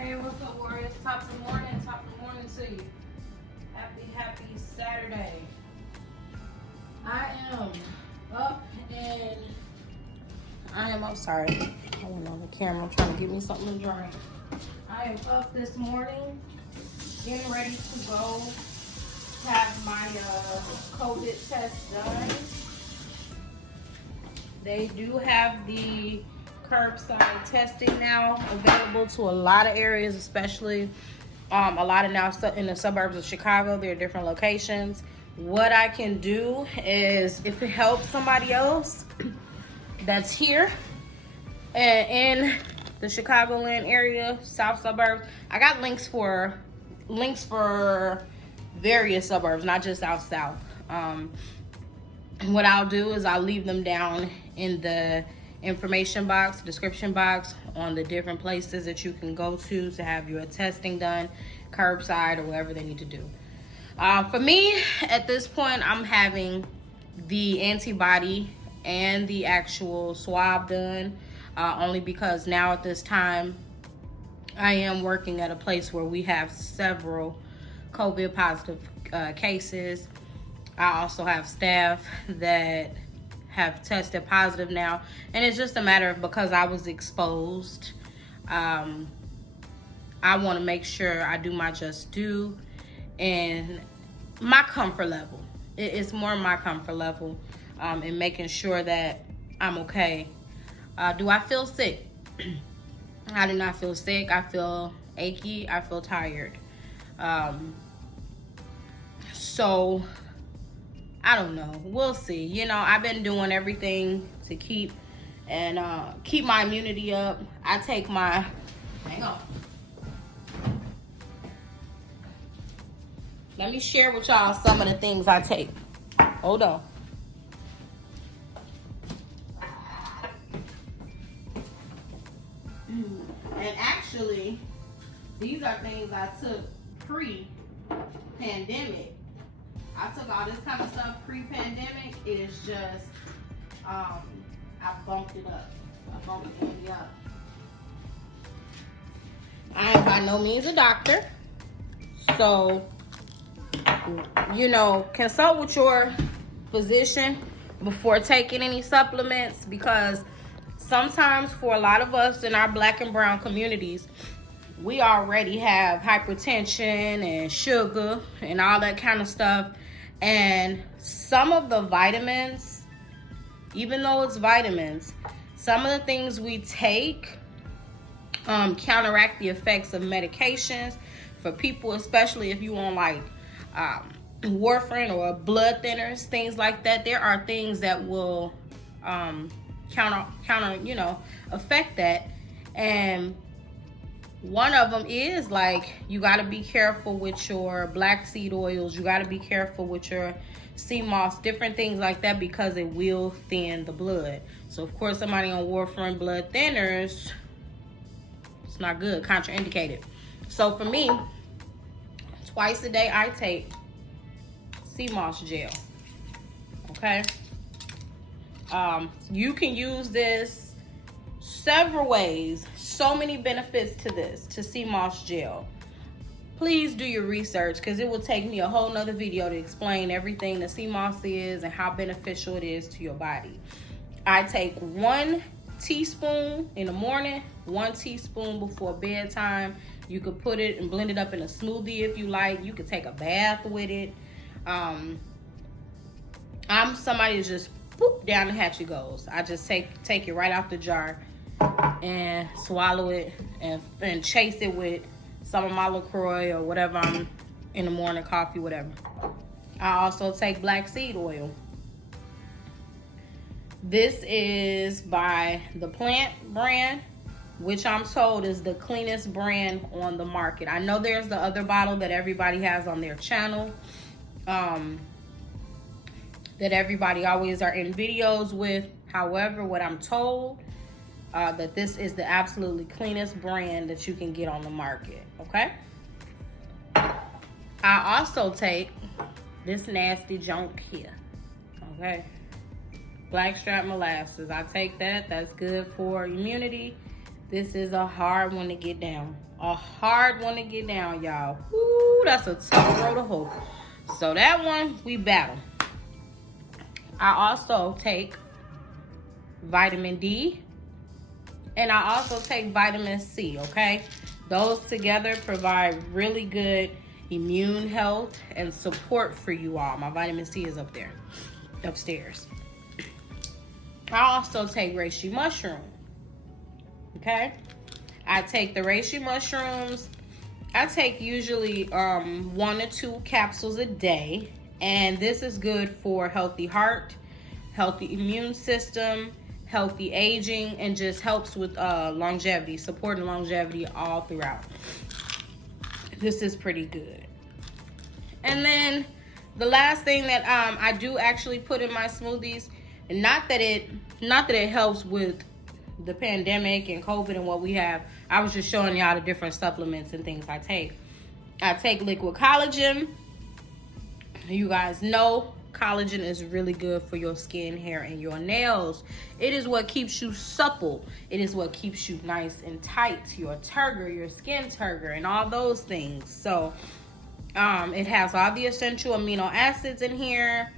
Hey, what's up, warriors? Top of the morning to you. Happy Saturday. I am up and I'm sorry. I went on the camera trying to give me something to drink. I am up this morning, getting ready to go have my COVID test done. They do have the curbside testing now available to a lot of areas, especially a lot of now in the suburbs of Chicago. There are different locations. What I can do is, if it helps somebody else that's here and in the Chicagoland area, south suburbs, I got links for various suburbs, not just south. What I'll do is I'll leave them down in the information box, description box, on the different places that you can go to have your testing done, curbside or whatever they need to do. For me, at this point, I'm having the antibody and the actual swab done, only because now at this time, I am working at a place where we have several COVID positive cases. I also have staff that have tested positive now, and it's just a matter of, because I was exposed, I want to make sure I do my just due and my comfort level. It's more my comfort level in making sure that I'm okay. Do I feel sick? I do not feel sick. I feel achy. I feel tired. So I don't know. We'll see. You know, I've been doing everything to keep my immunity up. I take my, hang on. Let me share with y'all some of the things I take. Hold on. And actually, these are things I took pre-pandemic. I took all this kind of stuff pre-pandemic. It is just, I bumped it up. I bumped it up. I am by no means a doctor. So, you know, consult with your physician before taking any supplements, because sometimes for a lot of us in our Black and brown communities, we already have hypertension and sugar and all that kind of stuff. And some of the vitamins, even though it's vitamins, some of the things we take counteract the effects of medications. For people, especially if you want like warfarin or blood thinners, things like that, there are things that will counter, you know, affect that. And one of them is, like, you got to be careful with your black seed oils. You got to be careful with your sea moss, different things like that, because it will thin the blood. So, of course, somebody on warfarin blood thinners, it's not good, contraindicated. So, for me, twice a day, I take sea moss gel, okay? You can use this several ways. So many benefits to this, to sea moss gel. Please do your research, because it will take me a whole nother video to explain everything that sea moss is and how beneficial it is to your body. I take 1 teaspoon in the morning, 1 teaspoon before bedtime. You could put it and blend it up in a smoothie if you like. You could take a bath with it. I'm somebody who just boop, down the hatch it goes. I just take it right out the jar and swallow it and chase it with some of my LaCroix or whatever I'm in the morning, coffee, whatever. I also take black seed oil. This is by the Plant brand, which I'm told is the cleanest brand on the market. I know there's the other bottle that everybody has on their channel, that everybody always are in videos with. However, what I'm told, that this is the absolutely cleanest brand that you can get on the market, okay? I also take this nasty junk here, okay? Blackstrap molasses. I take that. That's good for immunity. This is a hard one to get down. A hard one to get down, y'all. Ooh, that's a tough road to hoe. So that one, we battle. I also take vitamin D. And I also take vitamin C, okay? Those together provide really good immune health and support for you all. My vitamin C is up there, upstairs. I also take reishi mushroom, okay? I take the reishi mushrooms. I take usually 1 to 2 capsules a day. And this is good for healthy heart, healthy immune system, healthy aging, and just helps with longevity, supporting longevity all throughout. This is pretty good. And then the last thing that I do actually put in my smoothies, and not that it helps with the pandemic and COVID and what we have. I was just showing y'all the different supplements and things I take. I take liquid collagen. You guys know collagen is really good for your skin, hair, and your nails. It is what keeps you supple. It is what keeps you nice and tight. Your turgor, your skin turgor, and all those things. So it has all the essential amino acids in here.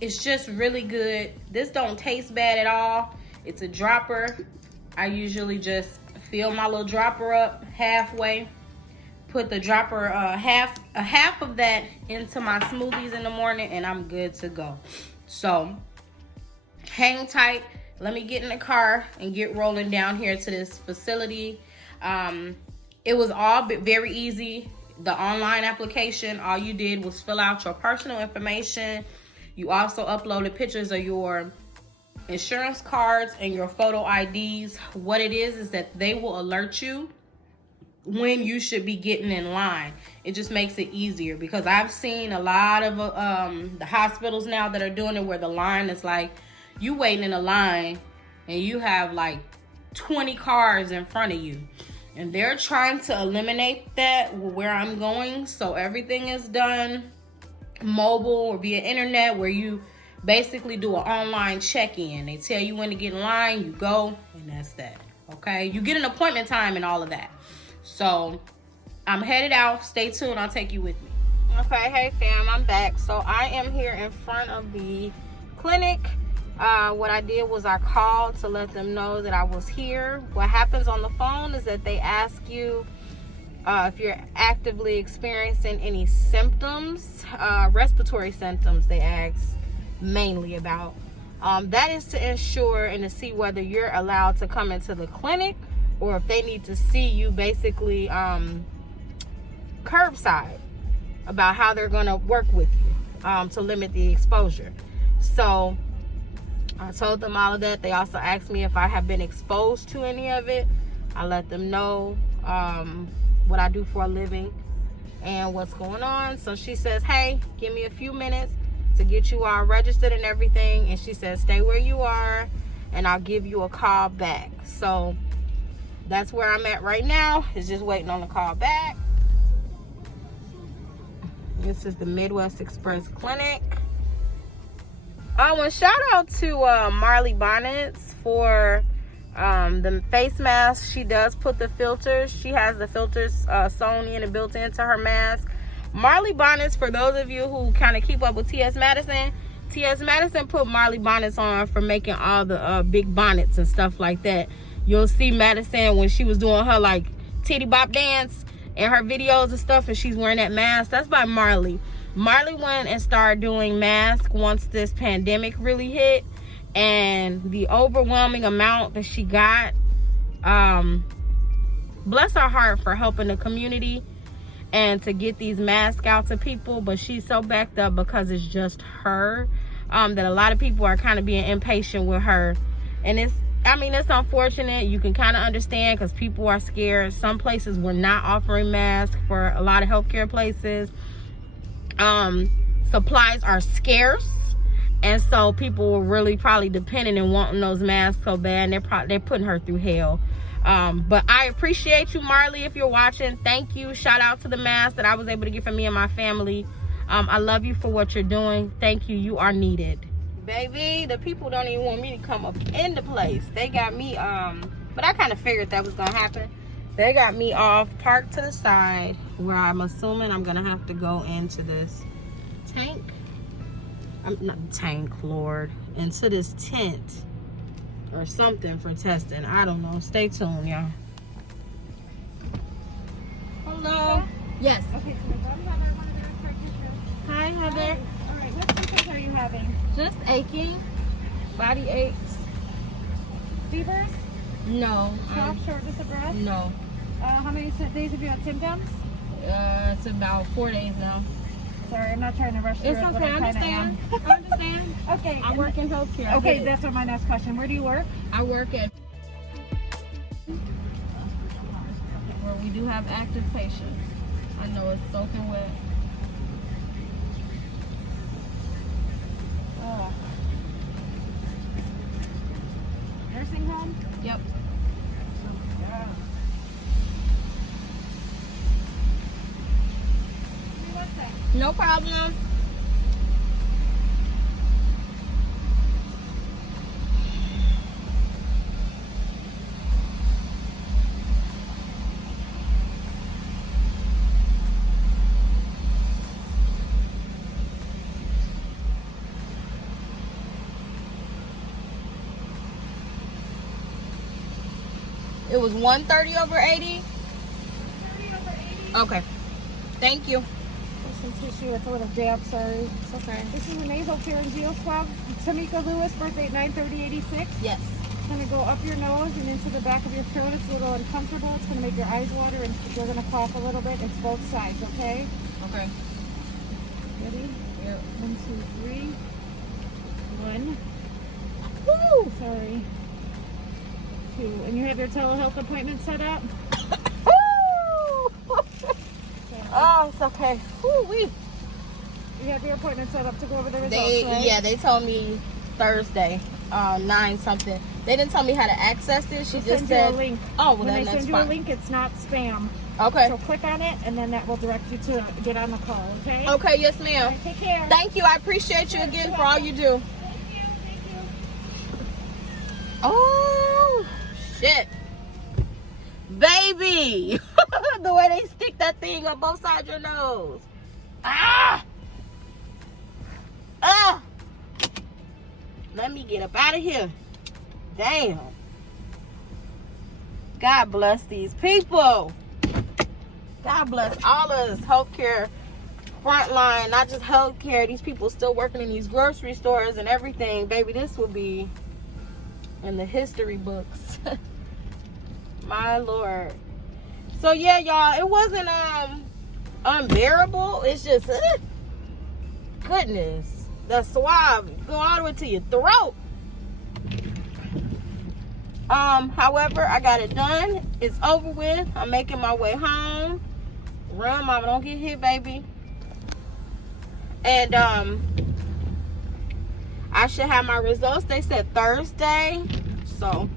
It's just really good. This don't taste bad at all. It's a dropper. I usually just fill my little dropper up halfway. Put the dropper half of that into my smoothies in the morning, and I'm good to go. So hang tight. Let me get in the car and get rolling down here to this facility. It was all very easy. The online application, all you did was fill out your personal information. You also uploaded pictures of your insurance cards and your photo IDs. What it is that they will alert you when you should be getting in line. It just makes it easier, because I've seen a lot of the hospitals now that are doing it where the line is like, you waiting in a line and you have like 20 cars in front of you, and they're trying to eliminate that where I'm going. So everything is done mobile or via internet, where you basically do an online check-in. They tell you when to get in line, you go, and that's that. Okay, you get an appointment time and all of that. So I'm headed out. Stay tuned. I'll take you with me. Okay, hey fam, I'm back. So I am here in front of the clinic. What I did was I called to let them know that I was here. What happens on the phone is that they ask you if you're actively experiencing any symptoms, respiratory symptoms they ask mainly about. That is to ensure and to see whether you're allowed to come into the clinic, or if they need to see you basically curbside, about how they're going to work with you to limit the exposure. So I told them all of that. They also asked me if I have been exposed to any of it. I let them know what I do for a living and what's going on. So she says, hey, give me a few minutes to get you all registered and everything. And she says, stay where you are and I'll give you a call back. So that's where I'm at right now, is just waiting on the call back. This is the Midwest Express Clinic. Oh, and shout out to Marley Bonnets for the face mask. She does put the filters. She has the filters sewn in and built into her mask. Marley Bonnets, for those of you who kind of keep up with T.S. Madison, T.S. Madison put Marley Bonnets on for making all the big bonnets and stuff like that. You'll see Madison when she was doing her like titty bop dance and her videos and stuff, and she's wearing that mask. That's by Marley. Marley went and started doing masks once this pandemic really hit, and the overwhelming amount that she got, bless her heart for helping the community and to get these masks out to people. But she's so backed up because it's just her, that a lot of people are kind of being impatient with her. And it's unfortunate. You can kind of understand, because people are scared. Some places were not offering masks for a lot of healthcare places. Supplies are scarce, and so people were really probably dependent and wanting those masks so bad, and they're putting her through hell. But I appreciate you, Marley, if you're watching. Thank you. Shout out to the mask that I was able to get for me and my family. I love you for what you're doing. Thank you. You are needed. Baby, the people don't even want me to come up in the place. They got me But I kind of figured that was gonna happen. They got me off parked to the side where I'm assuming I'm gonna have to go into this tank. I'm not tank, Lord, into this tent or something for testing. I don't know. Stay tuned, y'all. Hello. Yes. Okay, so I'm Heather, one of the practitioners. Hi, Heather. All right, what symptoms are you having? Just aching, body aches. Fevers? No. Cough, shortness of breath? No. How many days have you had symptoms? It's about 4 days now. Sorry, I'm not trying to rush through It's it, but okay. I I kinda understand. am. I understand. Okay. I work in healthcare. I Okay, get it. that's what my next question. Where do you work? I work at where we do have active patients. I know it's soaking wet. Oh. Nursing home? Yep. Yeah. Give me 1 second. No problem. It was 130 over 80. 30 over 80. Okay. Thank you. There's some tissue. It's a little damp, sorry. It's okay. This is a nasal pharyngeal swab. Tamika Lewis, birthday 9/30/86. Yes. It's going to go up your nose and into the back of your throat. It's a little uncomfortable. It's going to make your eyes water and you're going to cough a little bit. It's both sides, okay? Okay. Ready? Here. 1, 2, 3. 1. Woo! Sorry. 2. And you have your telehealth appointment set up? Woo! Oh, it's okay. Woo-wee. You have your appointment set up to go over the results, right? Yeah, they told me Thursday, 9 something. They didn't tell me how to access it. She just send said, you a link. oh, well, When then they that's send you fine. a link, it's not spam. Okay. So click on it, and then that will direct you to get on the call, okay? Okay, yes, All ma'am. right, take care. Thank you. I appreciate you again for all you do. Thank you. Thank you. Oh, shit. Baby. The way they stick that thing on both sides of your nose. Ah. Ah. Let me get up out of here. Damn. God bless these people. God bless all of us healthcare frontline, not just healthcare. These people still working in these grocery stores and everything. Baby, this will be in the history books. My Lord. So yeah, y'all, it wasn't unbearable. It's just goodness. The swab go all the way to your throat. However, I got it done. It's over with. I'm making my way home. Run, mama, don't get hit, baby. And I should have my results. They said Thursday. So